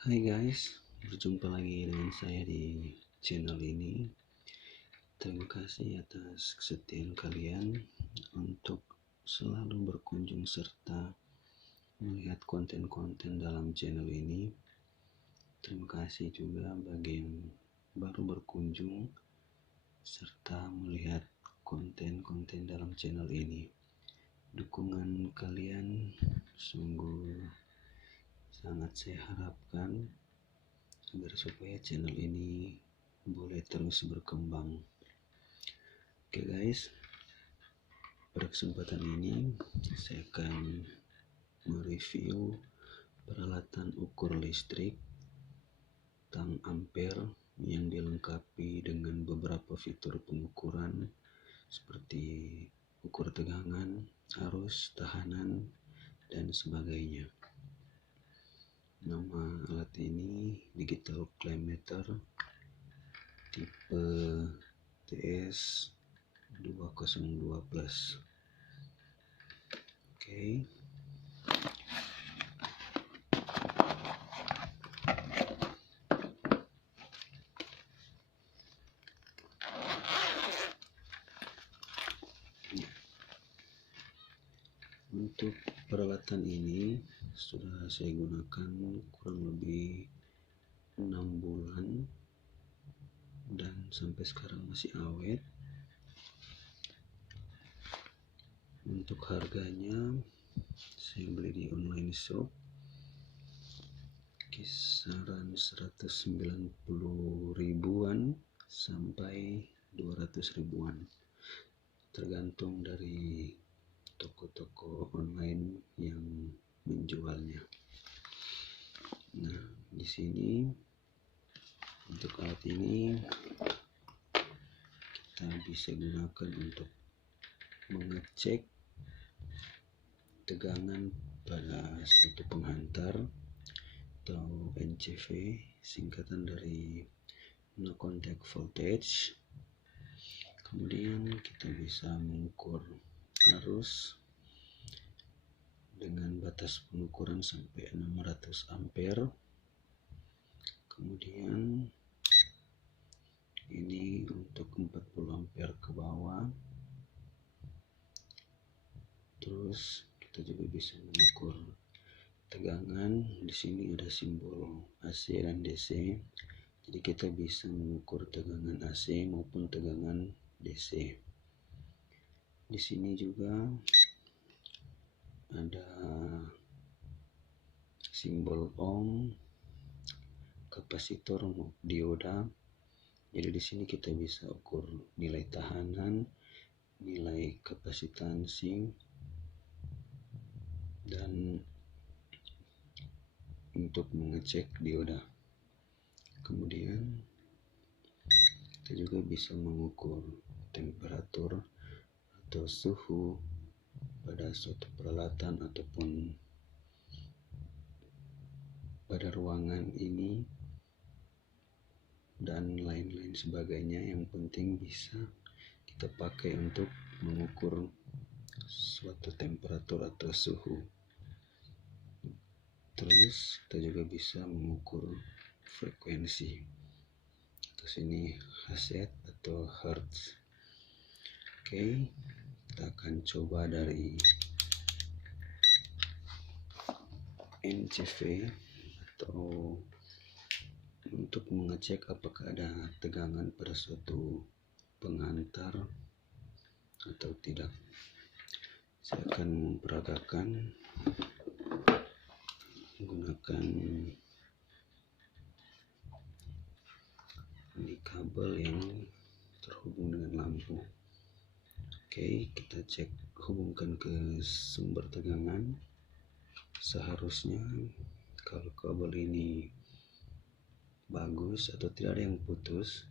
Hai guys, berjumpa lagi dengan saya di channel ini. Terima kasih atas kesetiaan kalian untuk selalu berkunjung serta melihat konten-konten dalam channel ini. Terima kasih juga bagi yang baru berkunjung serta melihat konten-konten dalam channel ini. Dukungan kalian sungguh sangat saya harapkan agar supaya channel ini boleh terus berkembang. Oke guys, pada kesempatan ini saya akan mereview peralatan ukur listrik tang ampere yang dilengkapi dengan beberapa fitur pengukuran seperti ukur tegangan, arus, tahanan, dan sebagainya. Nama alat ini digital climb meter tipe TS 202 plus. Oke. Untuk peralatan ini sudah saya gunakan kurang lebih 6 bulan dan sampai sekarang masih awet. Untuk harganya saya beli di online shop kisaran 190 ribuan sampai 200 ribuan, tergantung dari toko-toko online yang menjualnya. Nah, di sini untuk alat ini kita bisa gunakan untuk mengecek tegangan pada suatu penghantar atau NCV, singkatan dari no contact voltage. Kemudian kita bisa mengukur arus dengan batas pengukuran sampai 600 ampere. Kemudian ini untuk 40 ampere ke bawah. Terus kita juga bisa mengukur tegangan. Di sini ada simbol AC dan DC. Jadi kita bisa mengukur tegangan AC maupun tegangan DC. Di sini juga ada simbol ohm, kapasitor, dioda. Jadi di sini kita bisa ukur nilai tahanan, nilai kapasitansi, dan untuk mengecek dioda. Kemudian kita juga bisa mengukur temperatur atau suhu pada suatu peralatan ataupun pada ruangan ini dan lain-lain sebagainya. Yang penting bisa kita pakai untuk mengukur suatu temperatur atau suhu. Terus kita juga bisa mengukur frekuensi. Terus ini Hz atau Hertz. Oke, kita akan coba dari NCV atau untuk mengecek apakah ada tegangan pada suatu penghantar atau tidak. Saya akan memperagakan menggunakan ini kabel yang terhubung dengan lampu. Oke, kita cek, hubungkan ke sumber tegangan. Seharusnya kalau kabel ini bagus atau tidak ada yang putus,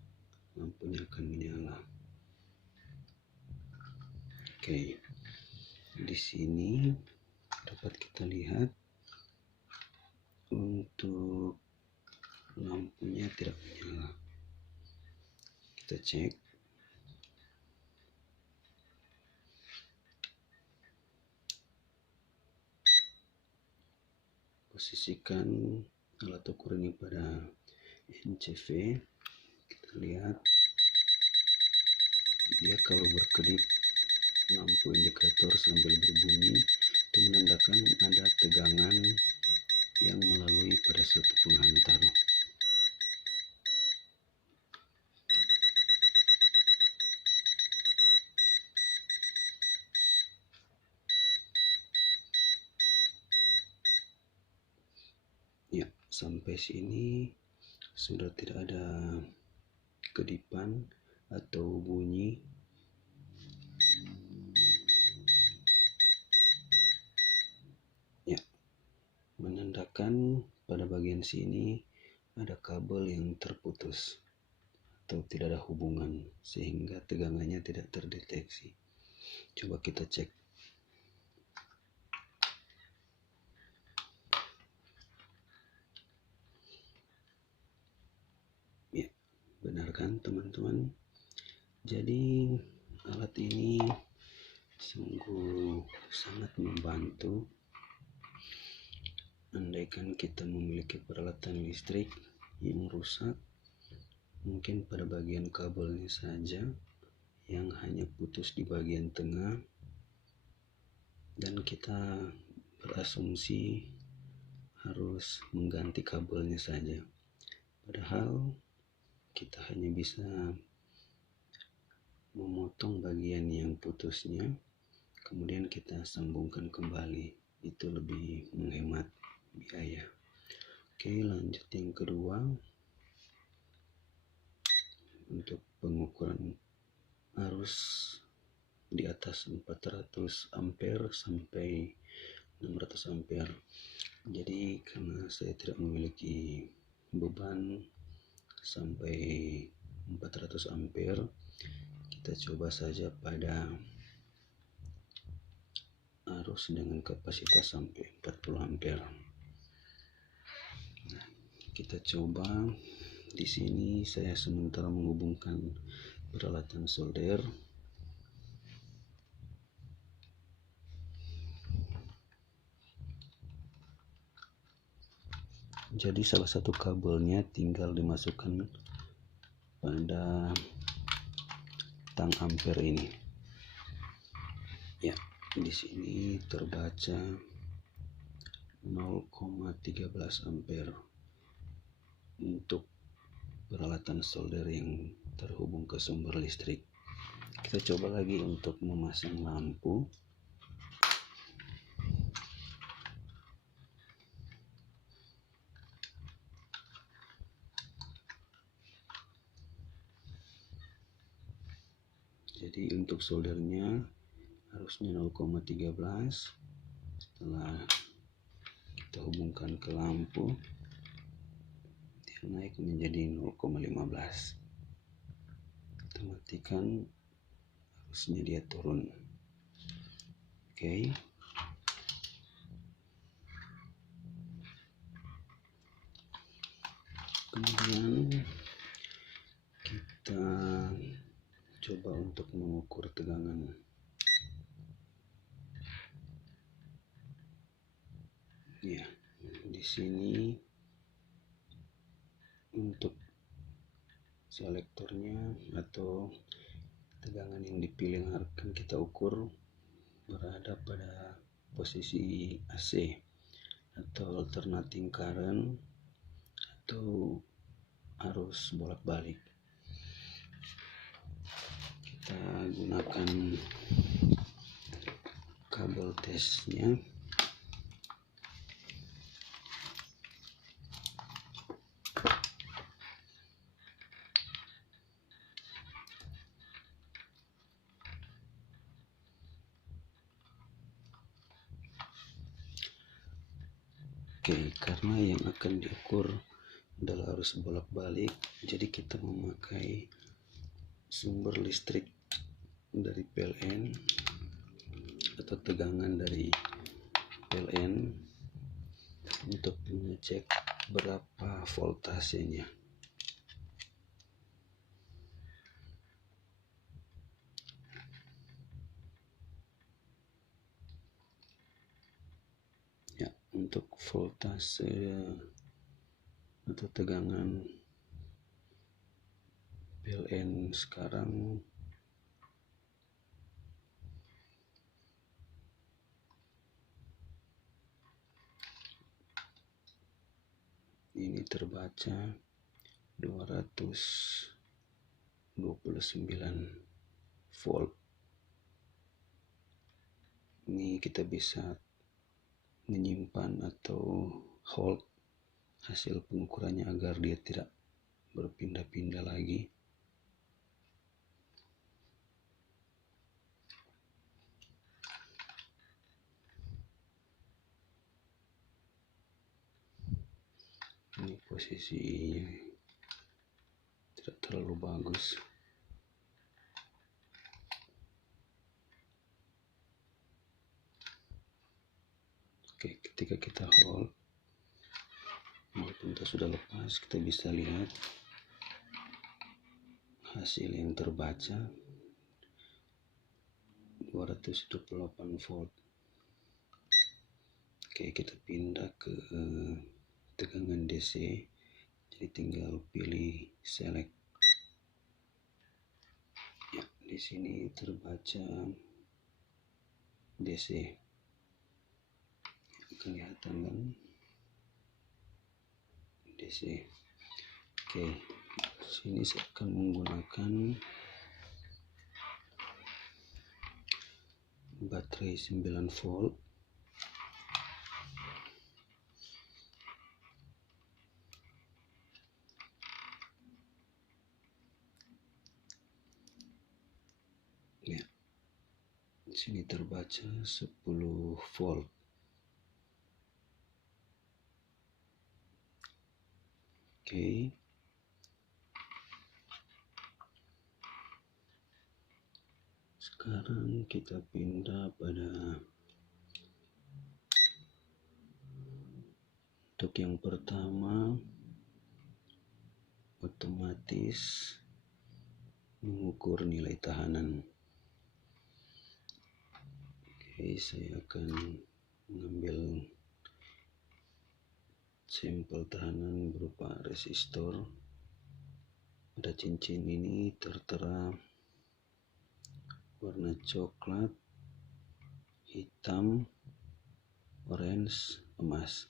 lampunya akan menyala. Oke, di sini dapat kita lihat untuk lampunya tidak menyala. Kita cek. Posisikan alat ukur ini pada NCV. Kita lihat dia kalau berkedip lampu indikator sambil berbunyi itu menandakan ada tegangan yang melalui pada satu penghantar. Ya, sampai sini sudah tidak ada kedipan atau bunyi. Ya, menandakan pada bagian sini ada kabel yang terputus atau tidak ada hubungan sehingga tegangannya tidak terdeteksi. Coba kita cek. Ya, benar kan teman-teman? Jadi alat ini sungguh sangat membantu. Andaikan kita memiliki peralatan listrik yang rusak, mungkin pada bagian kabelnya saja yang hanya putus di bagian tengah, dan kita berasumsi harus mengganti kabelnya saja. Padahal kita hanya bisa memotong bagian yang putusnya, kemudian kita sambungkan kembali. Itu lebih menghemat biaya. Oke, lanjut yang kedua. Untuk pengukuran arus di atas 400 ampere sampai 600 ampere. Jadi karena saya tidak memiliki beban sampai 400 ampere, kita coba saja pada arus dengan kapasitas sampai 40 ampere. Nah, kita coba. Di sini saya sementara menghubungkan peralatan solder. Jadi salah satu kabelnya tinggal dimasukkan pada tang ampere ini. Ya, di sini terbaca 0,13 ampere untuk peralatan solder yang terhubung ke sumber listrik. Kita coba lagi untuk memasang lampu. Jadi untuk soldernya harusnya 0,13. Setelah kita hubungkan ke lampu, dia naik menjadi 0,15. Kita matikan, harusnya dia turun. Oke. Kemudian kita coba untuk mengukur tegangan. Ya, di sini untuk selektornya atau tegangan yang dipilih akan kita ukur berada pada posisi AC atau alternating current atau arus bolak-balik. Kita gunakan kabel tesnya. Oke, karena yang akan diukur adalah arus bolak-balik, jadi kita memakai sumber listrik dari PLN atau tegangan dari PLN untuk mengecek berapa voltasenya. Ya, untuk voltase atau tegangan PLN sekarang ini terbaca 229 volt. Ini kita bisa menyimpan atau hold hasil pengukurannya agar dia tidak berpindah-pindah lagi. Ini posisinya tidak terlalu bagus. Oke, ketika kita hold, walaupun kita sudah lepas, kita bisa lihat hasil yang terbaca 228 volt. Oke, kita pindah ke tegangan DC. Jadi tinggal pilih select. Ya, di sini terbaca DC. Kelihatan kan? DC. Oke, sini saya akan menggunakan baterai 9 volt. Ya, di sini terbaca 10 volt. Oke. Sekarang kita pindah pada untuk yang pertama, otomatis mengukur nilai tahanan. Oke, saya akan mengambil sampel tahanan berupa resistor. Pada cincin ini tertera warna coklat, hitam, orange, emas.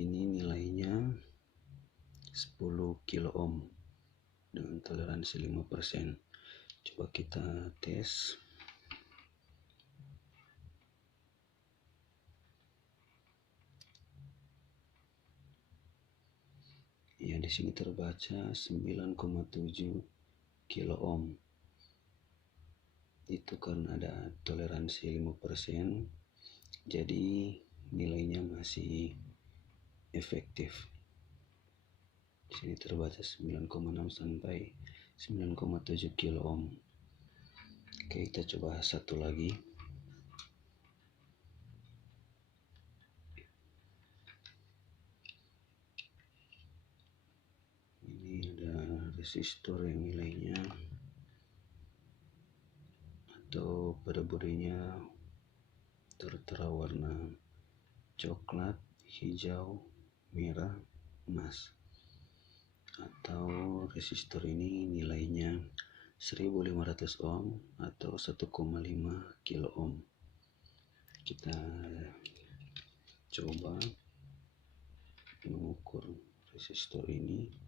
Ini nilainya 10 kilo ohm dengan toleransi 5%. Coba kita tes. Ya, di sini terbaca 9,7 kilo ohm. Itu karena ada toleransi 5%, jadi nilainya masih efektif. Di sini terbaca 9,6 sampai 9,7 kilo ohm. Oke, kita coba satu lagi. Ini ada resistor yang nilainya atau pada bodinya tertera warna coklat, hijau, merah, emas. Atau resistor ini nilainya 1500 ohm atau 1,5 kilo ohm. Kita coba mengukur resistor ini.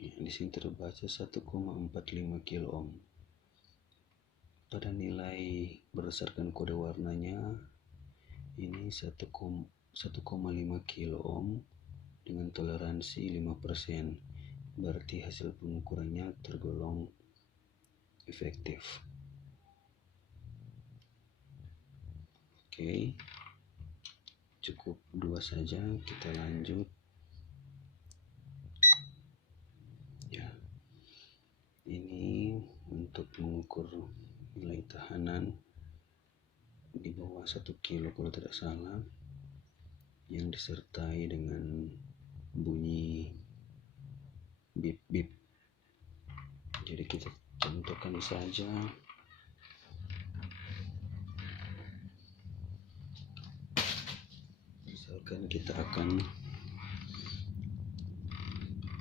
Ya, di sini terbaca 1,45 kilo ohm. Pada nilai berdasarkan kode warnanya ini 1,5 kilo ohm dengan toleransi 5%. Berarti hasil pengukurannya tergolong efektif. Oke, cukup 2 saja. Kita lanjut. Ya, ini untuk mengukur nilai tahanan di bawah 1 kilo kalau tidak salah. yang disertai dengan bunyi bip-bip. Jadi kita contohkan saja. Misalkan kita akan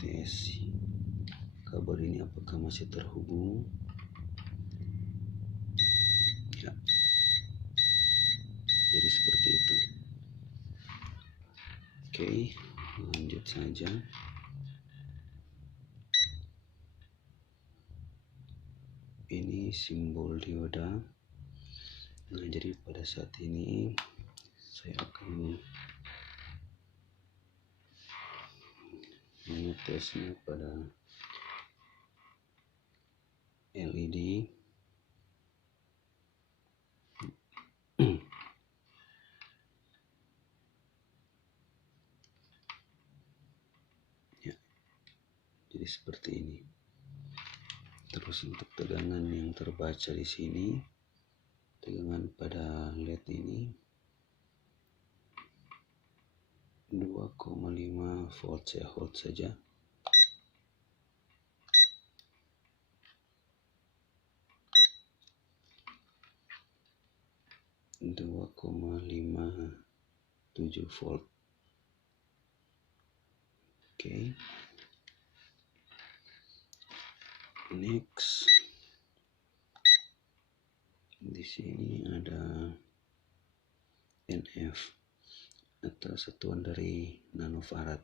tes kabel ini apakah masih terhubung. Ya, jadi seperti itu. Oke, lanjut saja. Ini simbol dioda. Nah, jadi pada saat ini saya akan mengetesnya pada LED. Ya, jadi seperti ini. Terus untuk tegangan yang terbaca di sini, tegangan pada LED ini 2,5 volt, saya hold saja. Dua koma lima tujuh volt. Oke. Next, di sini ada NF atau satuan dari nanofarad,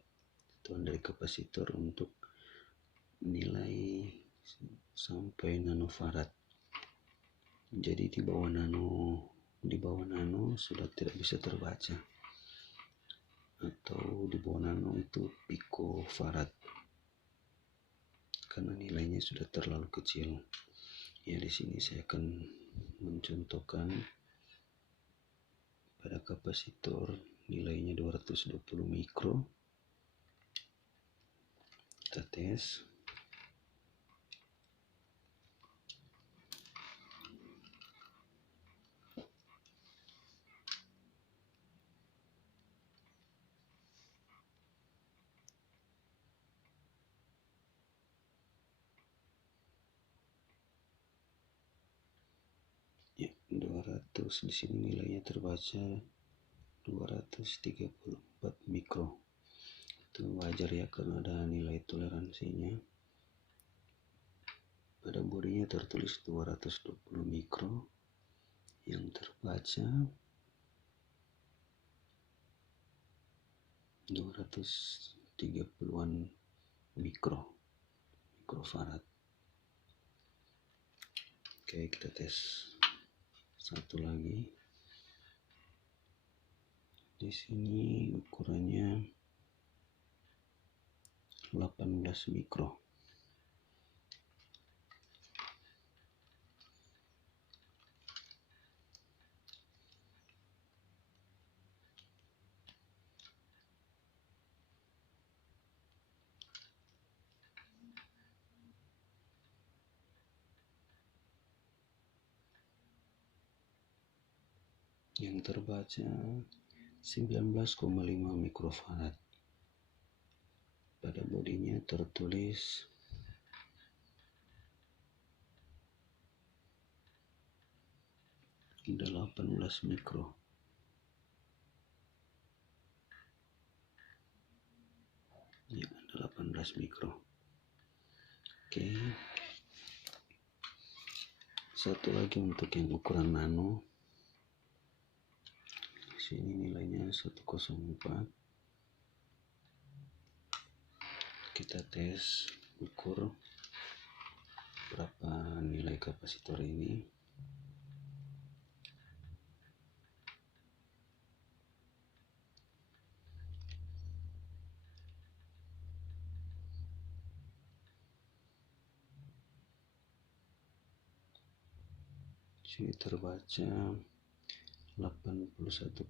satuan dari kapasitor untuk nilai sampai nanofarad. Jadi di bawah nano sudah tidak bisa terbaca, atau di bawah nano itu picofarad karena nilainya sudah terlalu kecil. Ya, di sini saya akan mencontohkan pada kapasitor nilainya 220 mikro. Kita tes. Ya, 200 di sini nilainya terbaca 234 mikro. Itu wajar ya karena ada nilai toleransinya. Pada bodinya tertulis 220 mikro, yang terbaca 230-an mikrofarad. Oke, kita tes satu lagi. Di sini ukurannya 18 mikro. Yang terbaca 19,5 mikrofarad. Pada bodinya tertulis 18 mikro. Ya, 18 mikro. Oke. Satu lagi untuk yang ukuran nano. Di sini nilainya 104. Kita tes ukur berapa nilai kapasitor ini. Sini terbaca 81,5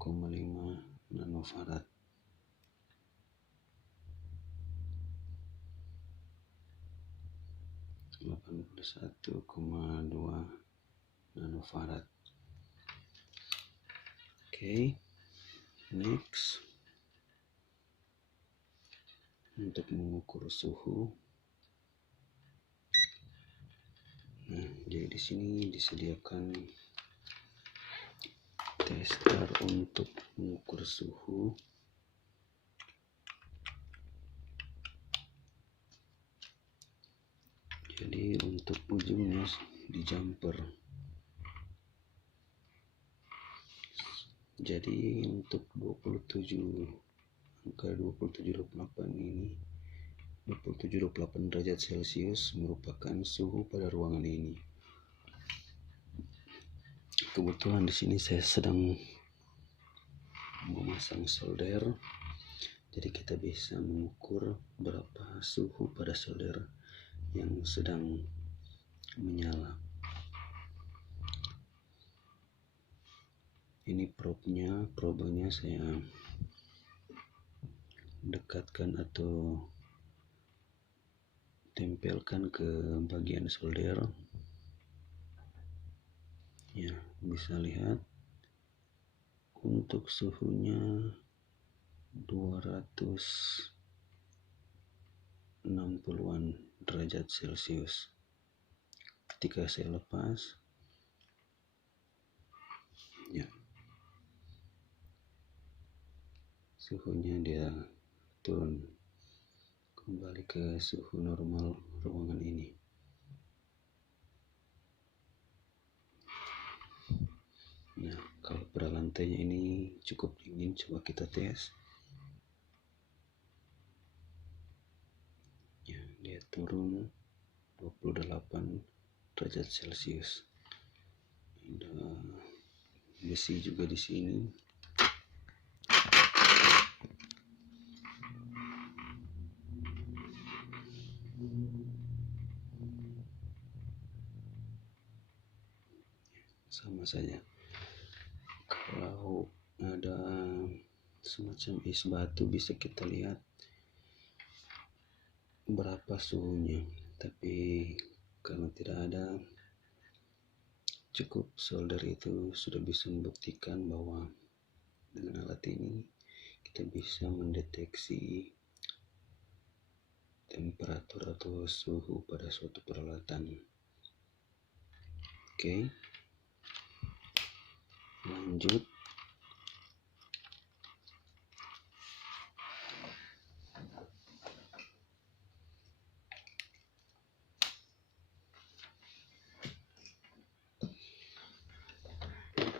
nanofarad. (81,2 nanofarad). Oke, next. untuk mengukur suhu. Nah, jadi di sini disediakan tester untuk mengukur suhu. Jadi untuk ujungnya di jumper. Jadi untuk 27.28 ini 27.28 derajat Celcius merupakan suhu pada ruangan ini. Kebetulan di sini saya sedang memasang solder, jadi kita bisa mengukur berapa suhu pada solder yang sedang menyala. Ini probenya saya dekatkan atau tempelkan ke bagian solder. Ya, bisa lihat untuk suhunya 260-an derajat Celcius. Ketika saya lepas, ya, suhunya dia turun kembali ke suhu normal ruangan ini. Nah, kalau pada lantainya ini cukup dingin, coba kita tes. Ya, dia turun 28 derajat Celcius. Ada besi juga di sini. Sama saja. Kalau ada semacam es batu bisa kita lihat berapa suhunya, tapi kalau tidak ada, cukup solder itu sudah bisa membuktikan bahwa dengan alat ini kita bisa mendeteksi temperatur atau suhu pada suatu peralatan. Oke, lanjut.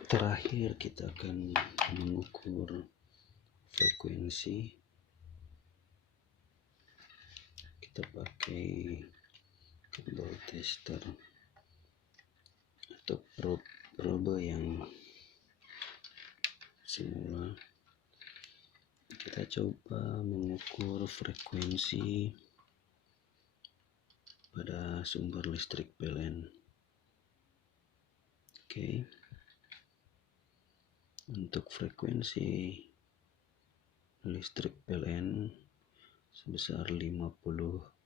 Terakhir kita akan mengukur frekuensi. Kita pakai kabel tester atau probe yang semula. Kita coba mengukur frekuensi pada sumber listrik PLN. Oke. Untuk frekuensi listrik PLN sebesar 50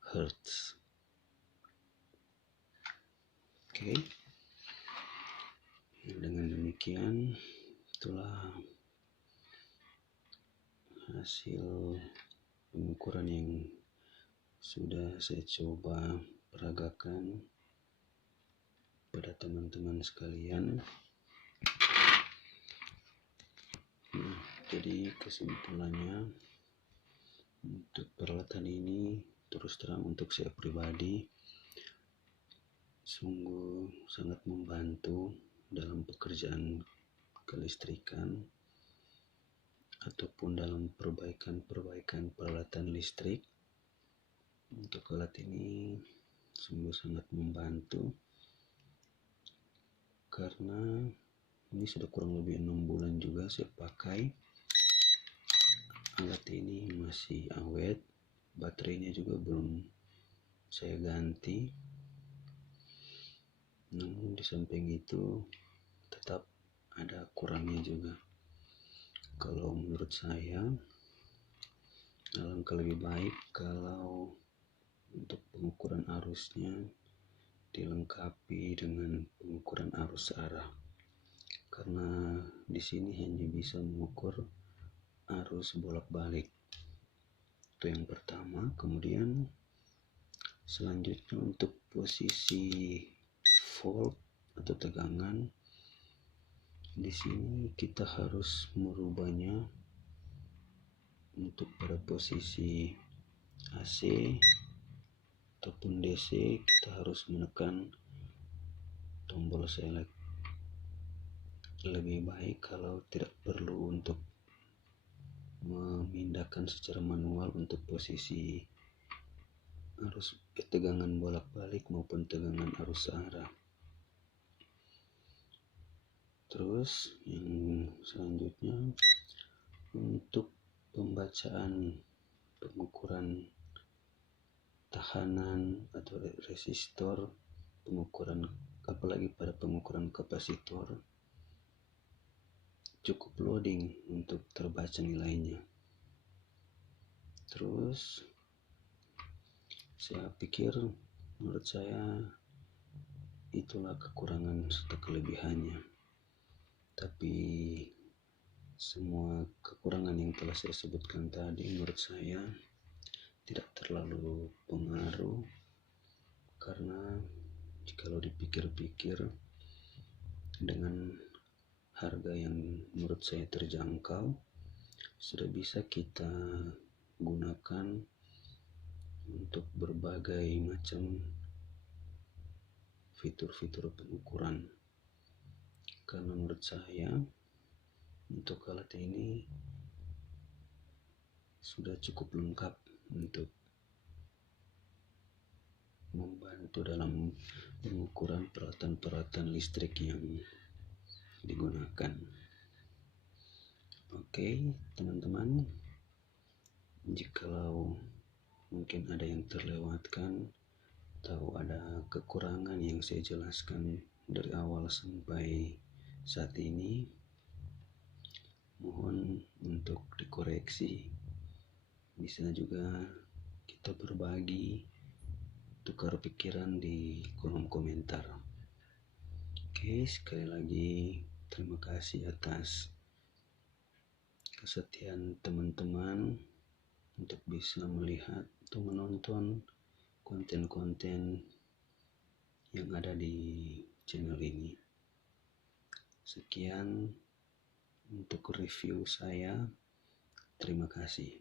Hz. Oke. Dengan demikian, itulah hasil pengukuran yang sudah saya coba peragakan pada teman-teman sekalian. Nah, jadi kesimpulannya, untuk peralatan ini terus terang untuk saya pribadi sungguh sangat membantu dalam pekerjaan kelistrikan ataupun dalam perbaikan peralatan listrik. Untuk alat ini sungguh sangat membantu karena ini sudah kurang lebih 6 bulan juga saya pakai. Alat ini masih awet, baterainya juga belum saya ganti. Namun di samping itu tetap ada kurangnya juga. Kalau menurut saya alangkah lebih baik kalau untuk pengukuran arusnya dilengkapi dengan pengukuran arus arah, karena di sini hanya bisa mengukur arus bolak-balik. Itu yang pertama. Kemudian selanjutnya untuk posisi volt atau tegangan, di sini kita harus merubahnya untuk pada posisi AC ataupun DC. Kita harus menekan tombol select. Lebih baik kalau tidak perlu untuk memindahkan secara manual untuk posisi arus tegangan bolak-balik maupun tegangan arus searah. Terus yang selanjutnya untuk pembacaan pengukuran tahanan atau resistor, pengukuran apalagi pada pengukuran kapasitor, cukup loading untuk terbaca nilainya. Terus saya pikir, menurut saya itulah kekurangan serta kelebihannya. Tapi semua kekurangan yang telah saya sebutkan tadi menurut saya tidak terlalu pengaruh, karena jikalau dipikir-pikir dengan harga yang menurut saya terjangkau, sudah bisa kita gunakan untuk berbagai macam fitur-fitur pengukuran. Karena menurut saya untuk alat ini sudah cukup lengkap untuk membantu dalam pengukuran peralatan-peralatan listrik yang digunakan. Oke, teman-teman, jikalau mungkin ada yang terlewatkan atau ada kekurangan yang saya jelaskan dari awal sampai saat ini, mohon untuk dikoreksi. Bisa juga kita berbagi, tukar pikiran di kolom komentar. Oke, sekali lagi terima kasih atas kesetiaan teman-teman untuk bisa melihat atau menonton konten-konten yang ada di channel ini. Sekian untuk review saya. Terima kasih.